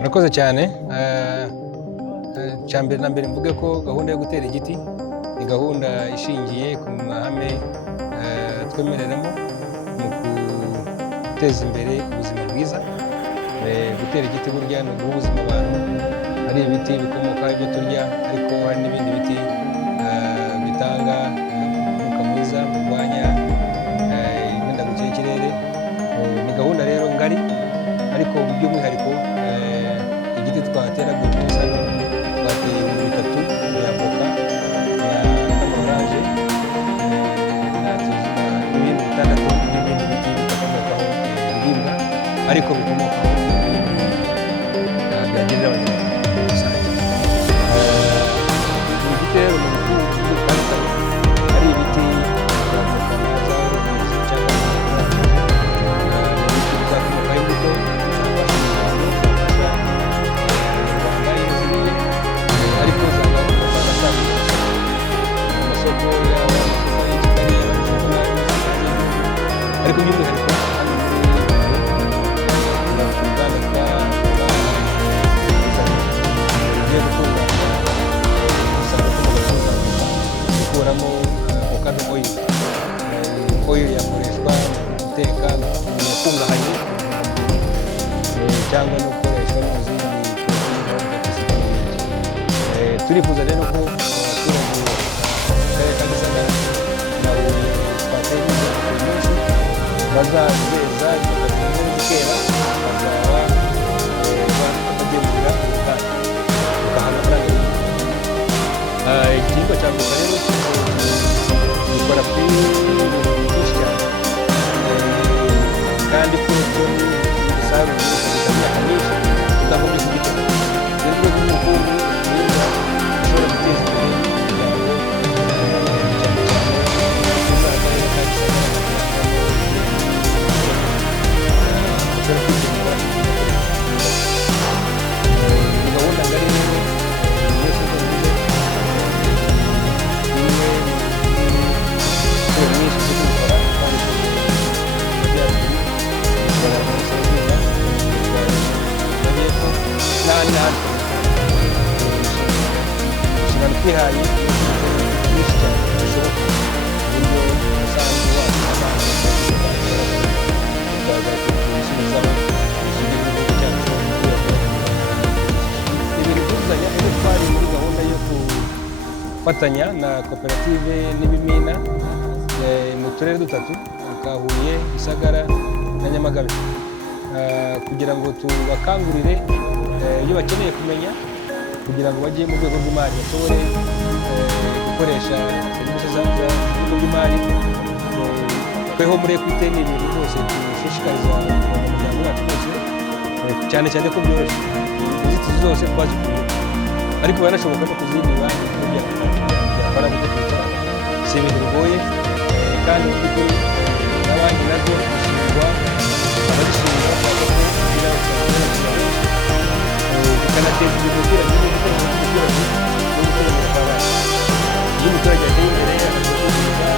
Murakoze cyane. Cyambere na mbere mvuge ko gahunda yo gutera igiti ni gahunda ishingiye ku mahame twemereramo mu guteza imbere ubuzima bwiza. Gutera igiti burya ni uguha ubuzima abantu. Hari ibiti bikomokaho ibyo turya, ariko hari n'ibindi biti bitanga umwuka mwiza, birwanya imihindagurikire y'ikirere. Ni gahunda rero ngari, ariko by'umwihariko igiti twatera buri munsi hano twateye 3 bya avoka n'amaorange n'ibindi 6 n'ibindi biti bikomokaho ibiribwa, ariko bikomokaho ibindi byagirira abanyarwanda muri rusange. Ibiti rero ni ubwoko butandukanye, hari ibiti bya avoka na za orange cyangwa ibiti bizakomokaho imbuto ariko usanga amasoko yabo i Kigali, ariko by'umwihariko hano muri uruganda tugiye gutunganya umusaruro dukuramo avocado oil. Oil yakoreshwa mu guteka, yakungahaye cyangwa no gukoreshwa mu zindi turifuza rero ko abaturage b'akarere ka Gisagara na buri twateye uyu munsi bazazeza zikera, bazaba bagemurira uruganda rukaha amafaranga y'ibintu. Igihingwa cya avoka rero gikora kuri ibintu byinshi cyane, kandi ko cyo umusaruro imyaka myinshi utagombye kugitera. Rero urwego rw'ubukungu bwiza ushobora guteza imbere imiryango cyane cyane muri akarere ka Gisagara, ushobora kwikenura ni gahunda ngari rero yose zonyine imwe inshuro nyinshi zo kubikora, kandi byaruguru Gisagara mu Burasirazuba, Amajyepfo n'ahandi n'ahandi. Inshingano twihaye nyinshi cyane zishoboka, uburyo umusanzu wacu abana tukaza kubisubizaho ibishingiye ku gihugu cyacu. Ibintu byuzuzanya rero twari muri gahunda yo gufatanya na koperative n'ibimina mu turere 3 ka Huye, Gisagara na Nyamagabe, kugira ngo tubakangurire ibyo bakeneye kumenya kugira ngo bajye mu rwego rw'imari bashobore gukoresha serivisi z'ibigo by'imari. Tweho muri Equity ni ibintu byose dushishikariza abanyamuryango bacu bose, cyane cyane ko byoroshye, inzitizi zose twazikuye, ariko biranashoboka no ku zindi banki byakora gute kwicara, si ibintu bigoye, kandi mu by'ukuri na banki nazo zishingwa abazishinga kugira ngo bikanateza imbere umuturage n'umuturage kw'abana. Iyo umuturage ateye imbere agakomeza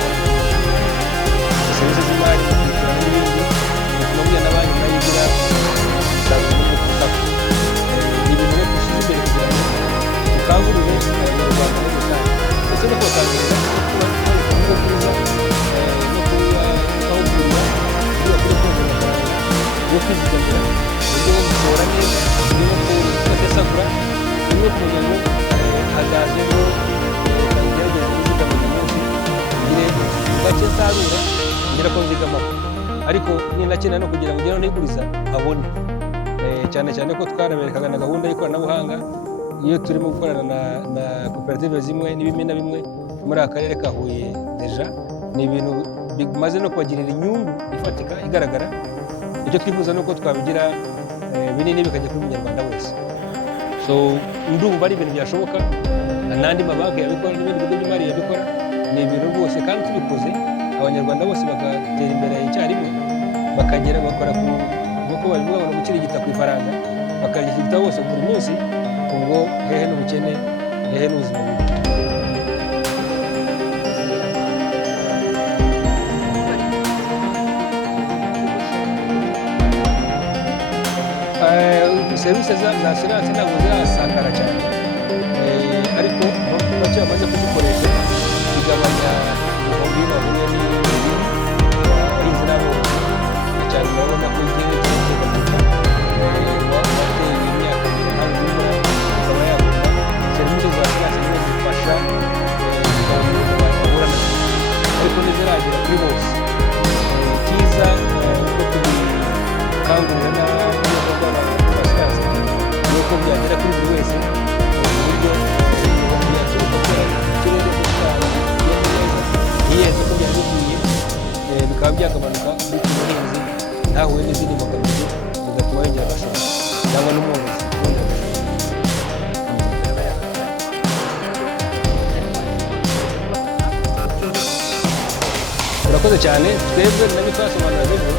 serivisi z'imari, kwishyura n'ibindi, bituma buriya na banki nayo igira umusaruro mwiza kurushaho. Ni ibintu rero dushyize imbere kugira ngo dukangurire abanyarwanda muri rusange, ndetse no kubakangurira kubaka uburyo bwiza no kubahugurira uburyo bakwiye koza amafaranga yo kwizigamira, uburyo bwo gushora neza, uburyo bwo kudatesagura, uburyo bwo kugira ngo hazazemo ngerageza kuzigama uyu munsi ngire gake nsarura ngira ko nzigamaho, ariko ninakenera no kugira ngo ugere n'iguriza abone. Cyane cyane ko twaraberekaga na gahunda y'ikoranabuhanga iyo turimo gukorana na koperative zimwe n'ibimina bimwe muri aka karere ka Huye. Deja ni ibintu bimaze no kubagirira inyungu ifatika igaragara. Icyo twifuza ni uko twabigira binini bikajya kuri munyarwanda wese. So ndumva ari ibintu byashoboka, n'andi mabanki yabikora n'ibindi bigo by'imari yabikora. Ni ibintu rwose, kandi tubikoze abanyarwanda bose bagatera imbere icyarimwe, bakagera bakora nk'uko babivuga ngo gukirigita ku ifaranga, bakarigita bose buri munsi, ubwo hehe n'ubukene, hehe n'ubuzima bubi. serivisi za siranse ntabwo zirasakara cyane, ariko bake bamaze kuzikoresha bigabanya ibihombo bahuye n'abahinzi n'aborozi, cyane urabona ko igihe cy'umutekano wateye imyaka ntabwo imvura ikaba yagomba serivisi za siranse nizo zifasha kugabanya ibihombo bahura nabyo, ariko ntiziragera kuri bose. Icyiza uko tubikangurira n'abayobozi ba siranse ni uko byagera kuri buri wese mu buryo byaturuka ku kirere gutwara neza ko byari bikwiye, bikaba byagabanuka bityo umuhinzi ntahuye n'izindi mbogamizi bigatuma yongera agashora cyangwa n'umworozi yongera agashora. Urakoze cyane. Twebwe nabyo twasobanura rero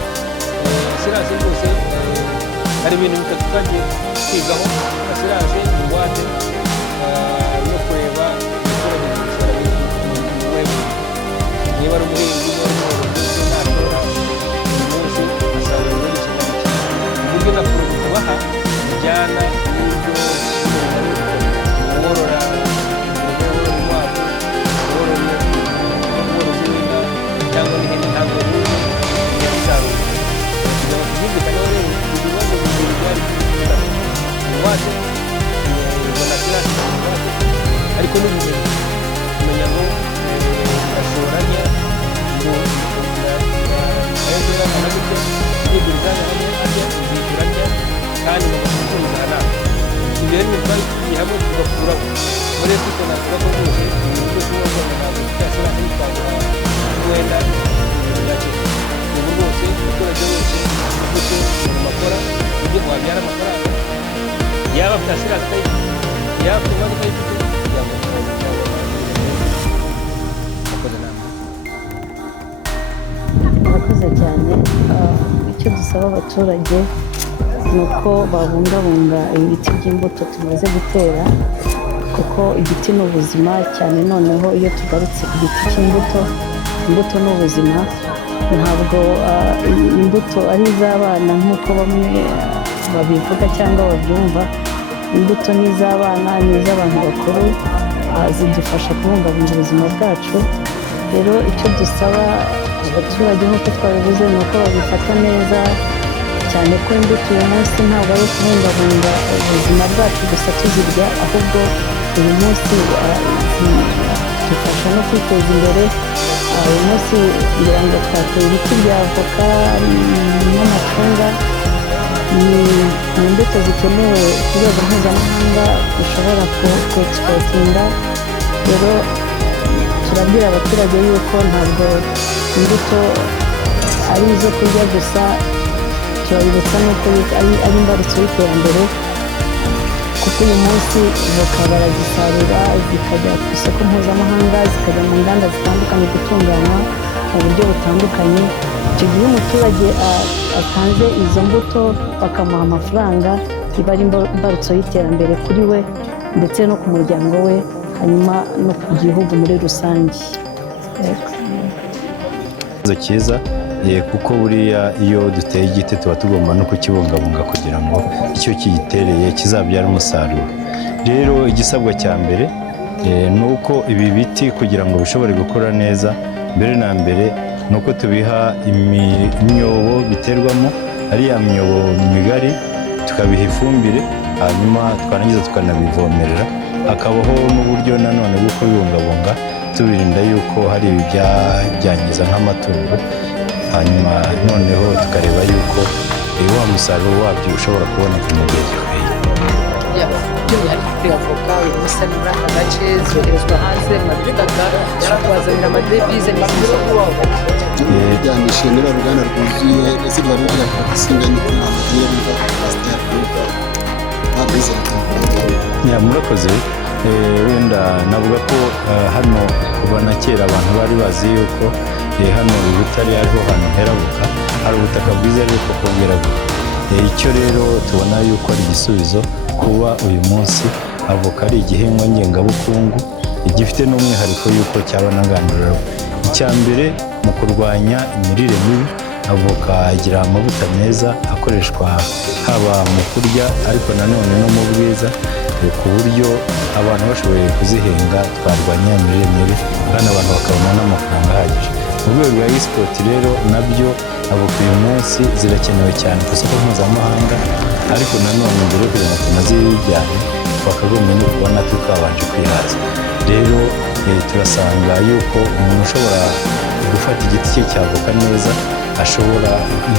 siranse rwose hari ibintu bitatu twagiye kwigaho: siranse, ingwate no kureba abaturage gushora ibintu. Niba ari umuhinzi n'umworozi nashora uyu munsi asarura muri iki uburyo na poroduwi tubaha bijyana n'ibyo worora inkwavu, umworozi w'inka cyangwa n'ihene ntabwo yasarura. Kugira ngo tubyumvikaneho rero ibibazo bibiri byari ingwate, ubona siranse ingwate, ariko n'ubumenyi kumenya ngo ashoranya kandi bagakurikiranira ibyo rero twagiye hamwe tugakuraho muri siko navuga ko rwose ibintu byose biba bigomba ntabwo byashyira kwitwara wenda byacyo ubu rwose umuturage wese ufite umuntu akora uburyo wabyara amafaranga yaba afite asiranse atayifite yaba afite imodoka ayifite yamufasha cyangwa akoze namwe. Murakoze cyane. Icyo dusaba abaturage ni uko babungabunga ibiti by'imbuto tumaze gutera, kuko igiti ni ubuzima cyane. Noneho iyo tugarutse ku giti cy'imbuto, imbuto ni ubuzima. Ntabwo imbuto ari iz'abana nk'uko bamwe babivuga cyangwa babyumva. Imbuto ni iz'abana, ni iz'abantu bakuru, zidufasha kubungabunga ubuzima bwacu. Rero icyo dusaba abaturage nk'uko twabivuze ni uko babifata neza, cyane ko imbuto uyu munsi ntabwo ari ukubungabunga ubuzima bwacu gusa tuzirya, ahubwo uyu munsi zidufasha no kwiteza imbere. Uyu munsi kugira ngo twateye ibiti bya avoka n'amacunga, ni imbuto zikenewe ku rwego mpuzamahanga dushobora kuexportinga. Rero turabwira abaturage yuko ntabwo imbuto ari izo kurya gusa, turabibutsa n'uko ari imbarutso y'iterambere, kuko uyu munsi voka barazisarura zikajya ku isoko mpuzamahanga, zikajya mu nganda zitandukanye gutunganywa mu buryo butandukanye. Icyo gihe umuturage atanze izo mbuto bakamuha amafaranga, iba ari imbarutso y'iterambere kuri we ndetse no ku muryango we, hanyuma no ku gihugu muri rusange. Cyiza kuko buriya iyo duteye igiti tuba tugomba no kukibungabunga kugira ngo icyo kiyitereye kizabyara umusaruro. Rero igisabwa cya mbere ni uko ibi biti kugira ngo bishobore gukura neza, mbere na mbere ni uko tubiha imyobo biterwamo, ari ya myobo migari, tukabiha ifumbire, hanyuma twarangiza tukanabivomerera. Hakabaho n'uburyo nanone bwo kubibungabunga tubirinda yuko hari ibyangiza nk'amatungo, hanyuma noneho tukareba yuko wa musaruro wabyo ushobora kuboneka mu gihe gikwiye. By'umwihariko kuri avoka uyu munsi ari muri aka gace zoherezwa hanze mu butaka, ushobora kubazanira amadevize n'izindi avoka. Bijyanishije niba uruganda rwuzuye ese rwari rujya ku gasinga n'ituma amagiye biva ku pasiteri kuko ntabwo bizera. Murakoze. Wenda navuga ko hano kuva na kera abantu bari bazi yuko hano i Butare ariho hantu hera avoka, hari ubutaka bwiza rero koko bwera avoka. Icyo rero tubona yuko ari igisubizo kuba uyu munsi avoka ari igihingwa ngengabukungu gifite n'umwihariko yuko cyaba na ngandurarugo. Icya mbere mu kurwanya imirire mibi, avoka igira amavuta meza akoreshwa haba mu kurya ariko nanone no mu bwiza, ku buryo abantu bashoboye kuzihinga twarwanya imirire mibi kandi abantu bakabona n'amafaranga ahagije. Mu rwego rwa export rero nabyo avoka uyu munsi zirakenewe cyane ku isoko mpuzamahanga, ariko nanone mbere kugira ngo tunazijyane twakagombye no kubona twabanje kwihaza. Rero turasanga yuko umuntu ushobora gufata igiti cye cya avoka neza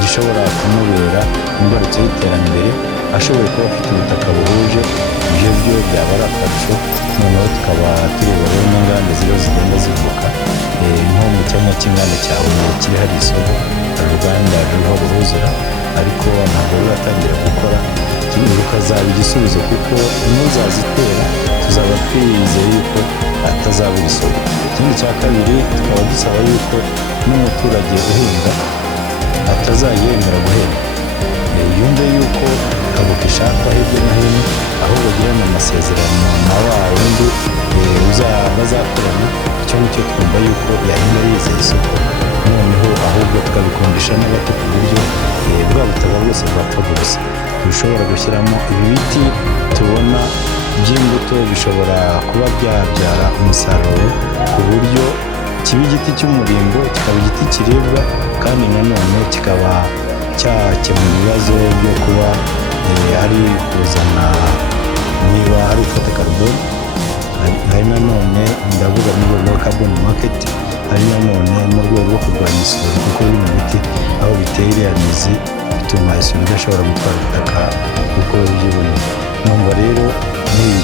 gishobora kumubera imbarutso y'iterambere, ashoboye kuba afite ubutaka buhuje, ibyo byo byaba ari akarusho. Noneho tukaba tureba rero n'inganda ziriho zigenda zivuka, nko mu cyanya cy'inganda cya Huye kiri hari isoko, hari uruganda ruriho ruhuzura ariko ntabwo ruratangira gukora, rukazaba igisubizo kuko n'uzazitera tuzaba twizeye yuko atazabura isoko. Ikindi cya kabiri tukaba dusaba yuko n'umuturage uhinga atazajya yemera guhenda, yumve yuko avoka ishakwa hirya no hino, aho bagirana amasezerano na wa wundi bazakorana. Icyo nicyo twumva yuko yahinga yizeye isoko, noneho ahubwo tukabikundisha n'abato ku buryo bwa butaka bwose bwapfa gusa. Dushobora gushyiramo ibi biti tubona by'imbuto, bishobora kuba byabyara umusaruro ku buryo kiba igiti cy'umurimbo, kikaba igiti kiribwa kandi nanone kikaba cyakemura ibibazo byo kuba ari kuzana, niba ari ufata carbone, hari nanone ndavuga mu rwego rwa carbon market, hari nanone mu rwego rwo kurwanya isuri, kuko bino biti aho biteye iriya mizi bituma isuri idashobora gutwara ubutaka kuko byiboneye. Numva rero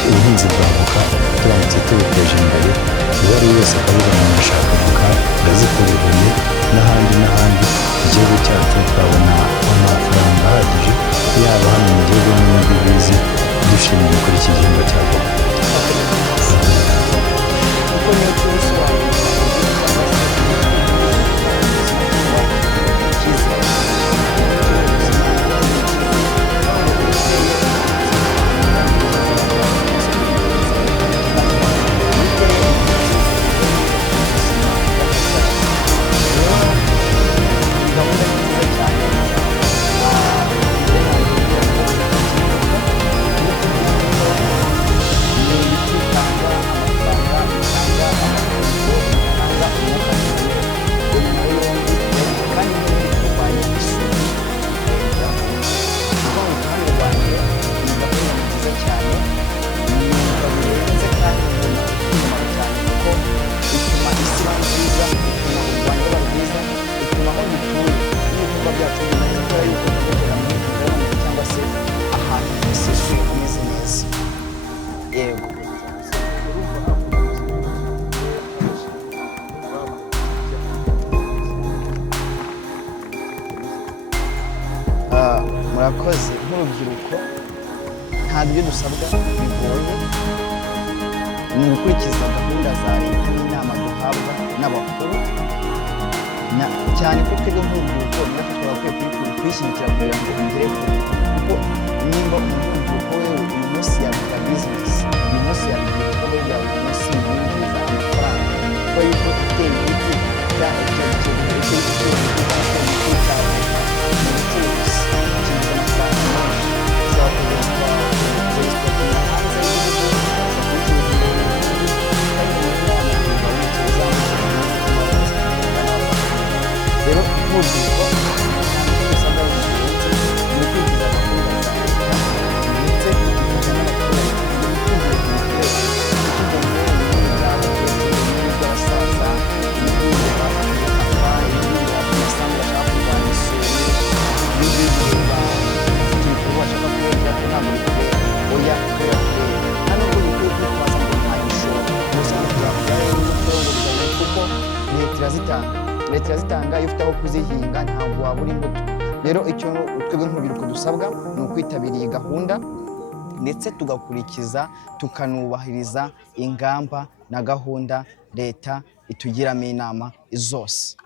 ubuhinzi bwa avoka turamutse tubuteje imbere, uwo ari wese akavuga ngo ndashaka avoka ngazitera i Huye n'ahandi igihugu cyacu twabona amafaranga ahagije, yaba hano mu gihugu n'ibindi bizi dushingiye kuri iki gihingwa cya avoka. Murakoze. Nk'urubyiruko ntabwo ibyo dusabwa bigoye, ni ugukurikiza gahunda za leta n'inama duhabwa n'abakuru, cyane ko twebwe nk'urubyiruko natwe twagakwiye kwishyigikira kugira ngo tugere kure, kuko nimba urubyiruko we uyu munsi yavuga bizinesi, uyu munsi yavuga ibikorwa bya buri munsi yinjiza amafaranga, kuko yuko utera igiti leta irazitanga, iyo ufite aho kuzihinga ntabwo wabura imbuto. Rero icyo twebwe nk'urubyiruko dusabwa ni ukwitabira iyi gahunda ndetse tugakurikiza tukanubahiriza ingamba na gahunda leta itugiramo inama zose.